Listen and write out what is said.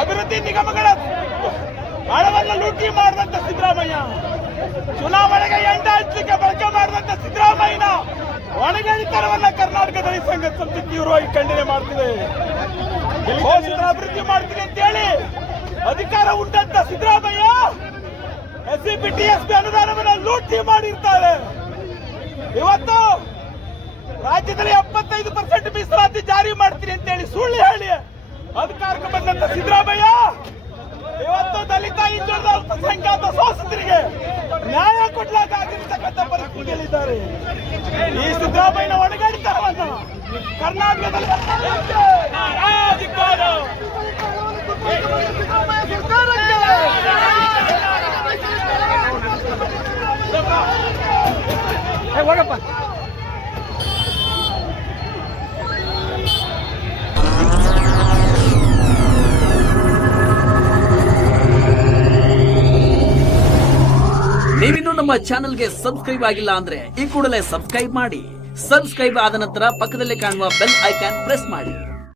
ಅಭಿವೃದ್ಧಿ ನಿಗಮಗಳ ಹಣವನ್ನು ಲೂಟಿ ಮಾಡಿದಂತ ಸಿದ್ದರಾಮಯ್ಯ. ಚುನಾವಣೆಗೆ ಎಂಡ ಹಚ್ಚಲಿಕ್ಕೆ ಬಳಕೆ ಮಾಡಿದಂತ ಸಿದ್ದರಾಮಯ್ಯನ ಒಣಗಣಿತನವನ್ನ ಕರ್ನಾಟಕದಲ್ಲಿ ಸಂಘ ಸಂಸ್ಥೆ ತೀವ್ರವಾಗಿ ಖಂಡನೆ ಮಾಡ್ತಿದೆ. ಘೋಷಿತ ಅಭಿವೃದ್ಧಿ ಮಾಡ್ತೀನಿ ಅಂತ ಹೇಳಿ ಅಧಿಕಾರ ಉಂಟಂತ Siddaramaiah S C P T S ಲೂಟಿ ಮಾಡಿರ್ತಾರೆ. ಇವತ್ತು ರಾಜ್ಯದಲ್ಲಿ ಎಪ್ಪತ್ತೈದು ಪರ್ಸೆಂಟ್ ಮೀಸಲಾತಿ ಜಾರಿ ಮಾಡ್ತೀನಿ ಅಂತ ಹೇಳಿ ಸುಳ್ಳು ಹೇಳಿ ಅಧಿಕಾರಕ್ಕೆ ಬಂದಂತ ಸಿದ್ದರಾಮಯ್ಯ ಇವತ್ತು ದಲಿತ ಹಿಂದುಳಿದ ಅಲ್ಪಸಂಖ್ಯಾತ ಶಾಸಕರಿಗೆ ನ್ಯಾಯ ಕೊಡ್ಲಾಗಿರ್ತಕ್ಕಂಥ ಪರಿಸ್ಥಿತಿಯಲ್ಲಿದ್ದಾರೆ. ಈ ಸಿದ್ದರಾಮಯ್ಯನ ಒಣಗಾಡಿತನವನ್ನ ಕರ್ನಾಟಕದಲ್ಲಿ ಧಿಕ್ಕಾರ. ನೀವಿನ್ನೂ ನಮ್ಮ ಚಾನೆಲ್ಗೆ ಸಬ್ಸ್ಕ್ರೈಬ್ ಆಗಿಲ್ಲ ಅಂದ್ರೆ ಈ ಕೂಡಲೇ ಸಬ್ಸ್ಕ್ರೈಬ್ ಮಾಡಿ. ಸಬ್ಸ್ಕ್ರೈಬ್ ಆದ ನಂತರ ಪಕ್ಕದಲ್ಲಿ ಕಾಣುವ ಬೆಲ್ ಐಕಾನ್ ಪ್ರೆಸ್ ಮಾಡಿ.